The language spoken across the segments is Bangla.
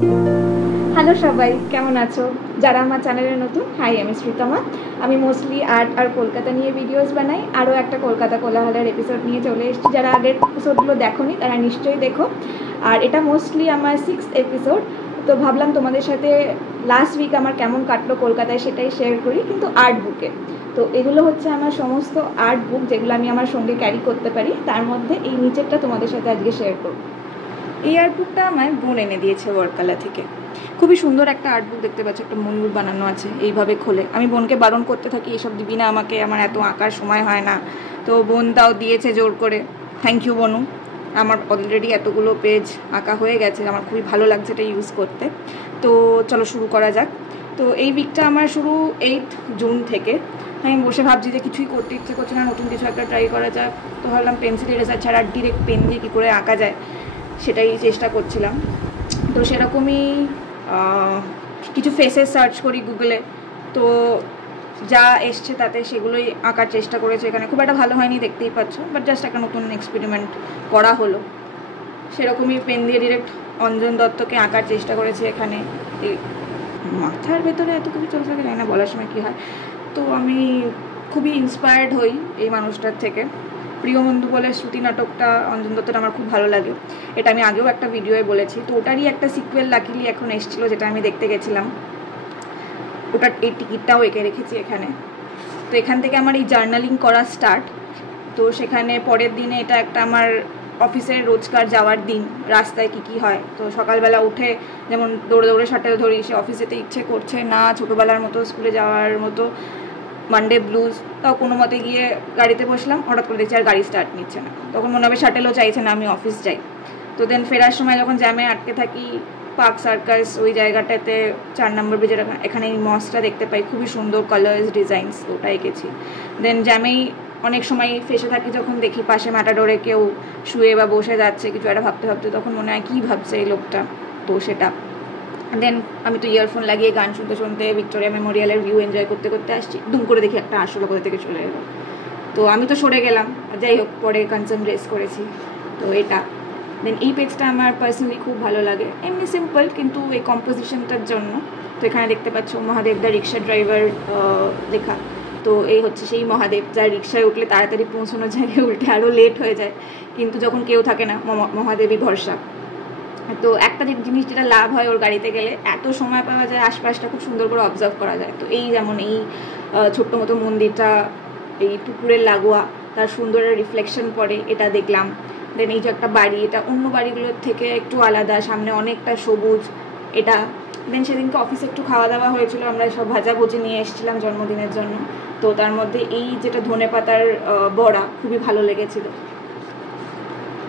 হ্যালো সবাই, কেমন আছো? যারা আমার চ্যানেলে নতুন, হাই, আমি শ্রীতমা। আমি মোস্টলি আর্ট আর কলকাতা নিয়ে ভিডিওস বানাই। আরও একটা কলকাতা কোলাহলের এপিসোড নিয়ে চলে এসেছি। যারা আগের এপিসোডগুলো দেখোনি তারা নিশ্চয়ই দেখো। আর এটা মোস্টলি আমার 6th এপিসোড। তো ভাবলাম তোমাদের সাথে লাস্ট উইক আমার কেমন কাটলো কলকাতায় সেটাই শেয়ার করি, কিন্তু আর্ট বুকে। তো এগুলো হচ্ছে আমার সমস্ত আর্ট বুক, যেগুলো আমি আমার সঙ্গে ক্যারি করতে পারি। তার মধ্যে এই নিচেরটা তোমাদের সাথে আজকে শেয়ার করব। এই আর্ট বুকটা আমার বোন এনে দিয়েছে ওয়ার্কালা থেকে। খুবই সুন্দর একটা আর্ট বুক, দেখতে পাচ্ছি একটা ময়ূর বানানো আছে এইভাবে খোলে। আমি বোনকে বারণ করতে থাকি এসব দিবি না আমাকে, আমার এত আঁকার সময় হয় না। তো বোন তাও দিয়েছে জোর করে। থ্যাংক ইউ বনু। আমার অলরেডি এতগুলো পেজ আঁকা হয়ে গেছে, আমার খুবই ভালো লাগছে এটা ইউজ করতে। তো চলো শুরু করা যাক। তো এই উইকটা আমার শুরু 8 জুন থেকে। আমি বসে ভাবছি যে কিছুই করতে ইচ্ছে করছে না, নতুন কিছু একটা ট্রাই করা যাক। তো ভাবলাম পেন্সিল ইরেজার ছাড়া ডিরেক্ট পেন দিয়ে কী করে আঁকা যায় সেটাই চেষ্টা করছিলাম। তো সেরকমই কিছু ফেসেস সার্চ করি গুগলে। তো যা এসছে তাতে সেগুলোই আঁকার চেষ্টা করেছে। এখানে খুব একটা ভালো হয়নি, দেখতেই পাচ্ছ, বাট জাস্ট একটা নতুন এক্সপেরিমেন্ট করা হলো। সেরকমই পেন দিয়ে ডিরেক্ট অঞ্জন দত্তকে আঁকার চেষ্টা করেছে এখানে। এই মাথার ভেতরে এত কিছু চলতে থাকে, জানি না বলার সময় কী হয়। তো আমি খুবই ইন্সপায়ার্ড হই এই মানুষটার থেকে। প্রিয়বন্ধু বলে শ্রুতি নাটকটা অঞ্জন দত্তটা আমার খুব ভালো লাগে। এটা আমি আগেও একটা ভিডিওয়ে বলেছি। তো ওটারই একটা সিকুয়েল লাকিলি এখন এসেছিলো, যেটা আমি দেখতে গেছিলাম। ওটার এই টিকিটটাও এঁকে রেখেছি এখানে। তো এখান থেকে আমার এই জার্নালিং করা স্টার্ট। তো সেখানে পরের দিনে এটা একটা আমার অফিসের রোজকার যাওয়ার দিন, রাস্তায় কী হয়। তো সকালবেলা উঠে যেমন দৌড়ে দৌড়ে শাটেল ধরি, সে অফিস যেতে ইচ্ছে করছে না, ছোটোবেলার মতো স্কুলে যাওয়ার মতো মানডে ব্লুজ। তাও কোনো মতে গিয়ে গাড়িতে বসলাম, হঠাৎ করে দেখছি আর গাড়ি স্টার্ট নিচ্ছে না। তখন মনে হবে শাটেলও চাইছে না, আমি অফিস যাই। তো দেন ফেরার সময় যখন জ্যামে আটকে থাকি, পার্ক সার্কাস ওই জায়গাটাতে 4 নম্বর ব্রিজের এখানে এই মসটা দেখতে পাই, খুবই সুন্দর কালার্স ডিজাইনস, ওটা এঁকেছি। দেন জ্যামেই অনেক সময় ফেসে থাকি, যখন দেখি পাশে ম্যাটাডোরে কেউ শুয়ে বা বসে যাচ্ছে কিছু একটা ভাবতে ভাবতে, তখন মনে হয় কী ভাবছে এই লোকটা। তো সেটা দেন আমি তো ইয়ারফোন লাগিয়ে গান শুনতে শুনতে ভিক্টোরিয়া মেমোরিয়ালের ভিউ এনজয় করতে করতে আসছি। দুম করে দেখি একটা আসলে কোথা থেকে চলে এলো। তো আমি তো সরে গেলাম, যাই হোক পরে কনসার্ন রেস করেছি। তো এটা দেন এই পেজটা আমার পার্সোনালি খুব ভালো লাগে, এমনি সিম্পল কিন্তু এই কম্পোজিশনটার জন্য। তো এখানে দেখতে পাচ্ছ মহাদেব দ্য রিক্সা ড্রাইভার লেখা। তো এই হচ্ছে সেই মহাদেব, যার রিক্সায় উঠলে তাড়াতাড়ি পৌঁছানোর জায়গায় উল্টে আরও লেট হয়ে যায়, কিন্তু যখন কেউ থাকে না মহাদেবই ভরসা। তো একটা জিনিস যেটা লাভ হয় ওর গাড়িতে গেলে, এত সময় পাওয়া যায়, আশপাশটা খুব সুন্দর করে অবজার্ভ করা যায়। তো এই যেমন এই ছোট্ট মতো মন্দিরটা এই পুকুরের লাগোয়া, তার সুন্দর রিফ্লেকশন পড়ে, এটা দেখলাম। দেন এই যে একটা বাড়ি, এটা অন্য বাড়িগুলোর থেকে একটু আলাদা, সামনে অনেকটা সবুজ এটা। দেন সেদিনকে অফিসে একটু খাওয়া দাওয়া হয়েছিল, আমরা সব ভাজাভুজি নিয়ে এসেছিলাম জন্মদিনের জন্য। তো তার মধ্যে এই যেটা ধনে পাতার বড়া খুবই ভালো লেগেছিল।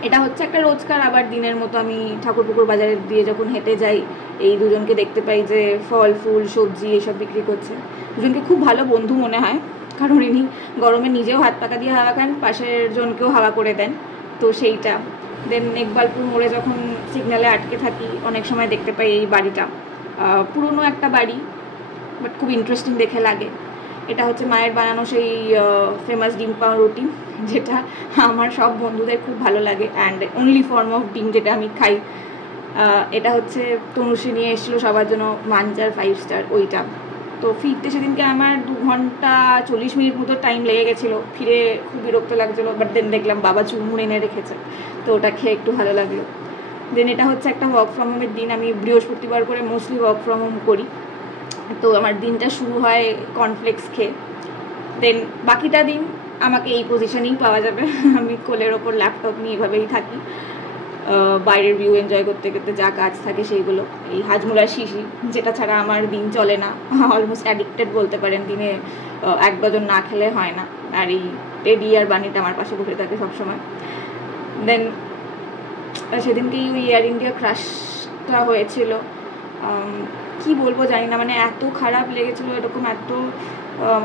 এটা হচ্ছে একটা রোজকার আবার দিনের মতো, আমি ঠাকুরপুকুর বাজারে দিয়ে যখন হেঁটে যাই, এই দুজনকে দেখতে পাই যে ফল ফুল সবজি এসব বিক্রি করছে। দুজনকে খুব ভালো বন্ধু মনে হয়, কারণ ইনি গরমে নিজেও হাত পাকা দিয়ে হাওয়া খান, পাশের জনকেও হাওয়া করে দেন। তো সেইটা। দেন ইকবালপুর মোড়ে যখন সিগন্যালে আটকে থাকি, অনেক সময় দেখতে পাই এই বাড়িটা, পুরনো একটা বাড়ি, বাট খুব ইন্টারেস্টিং দেখে লাগে। এটা হচ্ছে মায়ের বানানো সেই ফেমাস ডিম পাউরুটি, যেটা আমার সব বন্ধুদের খুব ভালো লাগে, অ্যান্ড অনলি ফর্ম অফ ডিম যেটা আমি খাই। এটা হচ্ছে তনুশ্রী নিয়ে এসেছিলো সবার জন্য মাঞ্জার 5 স্টার ওইটা। তো ফিরতে সেদিনকে আমার 2 ঘন্টা 40 মিনিট মতো টাইম লেগে গেছিলো, ফিরে খুব বিরক্ত লাগছিলো। বাট দেন দেখলাম বাবা চুরমুর এনে রেখেছে, তো ওটা খেয়ে একটু ভালো লাগলো। দেন এটা হচ্ছে একটা ওয়ার্ক ফ্রম হোমের দিন, আমি বৃহস্পতিবার করে মোস্টলি ওয়ার্ক ফ্রম হোম করি। তো আমার দিনটা শুরু হয় কর্নফ্লেক্স খেয়ে। দেন বাকিটা দিন আমাকে এই পজিশনেই পাওয়া যাবে, আমি কোলের ওপর ল্যাপটপ নিয়ে এভাবেই থাকি, বাইরের ভিউ এনজয় করতে করতে যা কাজ থাকে সেইগুলো। এই হাজমুলার শিশি, যেটা ছাড়া আমার দিন চলে না, অলমোস্ট অ্যাডিক্টেড বলতে পারেন, দিনে 1 ডজন না খেলে হয় না। আর এই টেডি আর বানিটা আমার পাশে বসে থাকে সবসময়। দেন সেদিনকেই ওই এয়ার ইন্ডিয়া ক্রাশটা হয়েছিল, কি বলবো জানি না, মানে এত খারাপ লেগেছিলো। এরকম এত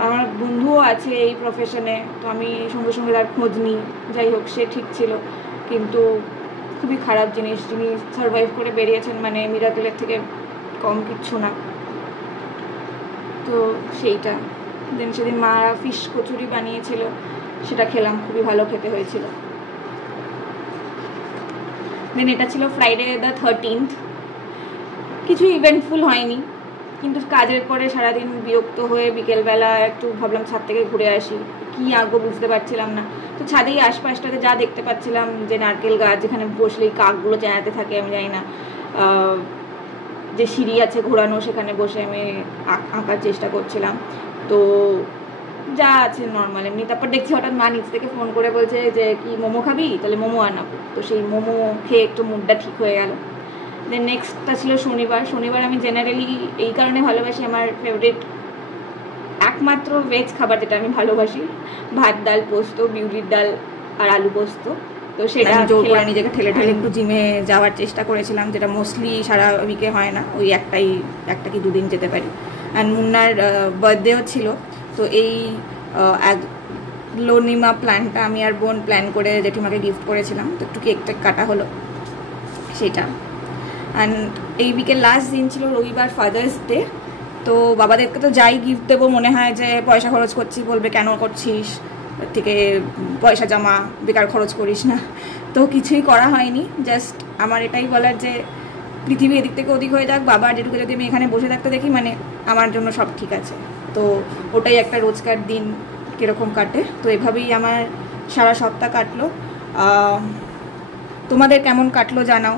আমার বন্ধুও আছে এই প্রফেশনে, তো আমি সঙ্গে সঙ্গে তার খোঁজ নিই। যাই হোক, সে ঠিক ছিল, কিন্তু খুবই খারাপ জিনিস। যিনি সারভাইভ করে বেরিয়েছেন, মানে মিরাকেলের থেকে কম কিচ্ছু না। তো সেইটা। দেন সেদিন মা ফিশ কচুরি বানিয়েছিল, সেটা খেলাম, খুবই ভালো খেতে হয়েছিল। দেন এটা ছিল ফ্রাইডে দ্য 13th। কিছু ইভেন্টফুল হয়নি, কিন্তু কাজের পরে সারাদিন বিরক্ত হয়ে বিকেলবেলা একটু ভাবলাম ছাদ থেকে ঘুরে আসি, কী আঁকবো বুঝতে পারছিলাম না। তো ছাদেই আশপাশটাতে যা দেখতে পাচ্ছিলাম, যে নারকেল গাছ যেখানে বসলেই কাকগুলো চেঁচাতে থাকে, আমি জানি না, যে সিঁড়ি আছে ঘোরানো, সেখানে বসে আমি আঁকার চেষ্টা করছিলাম। তো যা আছে নর্মাল এমনি। তারপর দেখছি হঠাৎ মা নিচ থেকে ফোন করে বলছে যে কি মোমো খাবি, তাহলে মোমো আনাবো। তো সেই মোমো খেয়ে একটু মুডটা ঠিক হয়ে গেল। দেন নেক্সটটা ছিল শনিবার। আমি জেনারেলি এই কারণে ভালোবাসি, আমার ফেভারিট একমাত্র ভেজ খাবার যেটা আমি ভালোবাসি, ভাত ডাল পোস্ত, বিউলির ডাল আর আলু পোস্ত। তো সেটা জোর করে নিজেকে ঠেলে একটু জিমে যাওয়ার চেষ্টা করেছিলাম, যেটা মোস্টলি সারা উইকে হয় না, ওই একটা কি 2 দিন যেতে পারি। অ্যান্ড মুন্নার বার্থডেও ছিল, তো এই লোনিমা প্ল্যানটা আমি আর বোন প্ল্যান করে জেঠিমাকে গিফট করেছিলাম। তো একটু কেক টেক কাটা হলো সেটা। অ্যান্ড এই উইকের লাস্ট দিন ছিল রবিবার, ফাদার্স ডে। তো বাবাদেরকে তো যাই গিফট দেবো মনে হয় যে পয়সা খরচ করছি, বলবে কেন করছিস, থেকে পয়সা জমা, বেকার খরচ করিস না। তো কিছুই করা হয়নি, জাস্ট আমার এটাই বলার যে পৃথিবী এদিক থেকে ওদিক হয়ে যাক, বাবা যেটুকু যদি আমি এখানে বসে থাকতে দেখি, মানে আমার জন্য সব ঠিক আছে। তো ওটাই একটা রোজকার দিন কীরকম কাটে। তো এভাবেই আমার সারা সপ্তাহ কাটলো। তোমাদের কেমন কাটলো জানাও,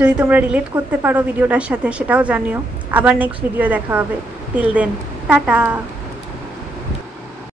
যদি তোমরা রিলেট করতে পারো ভিডিওটার সাথে সেটাও জানিও। আবার নেক্সট ভিডিও দেখা হবে। Till then tata.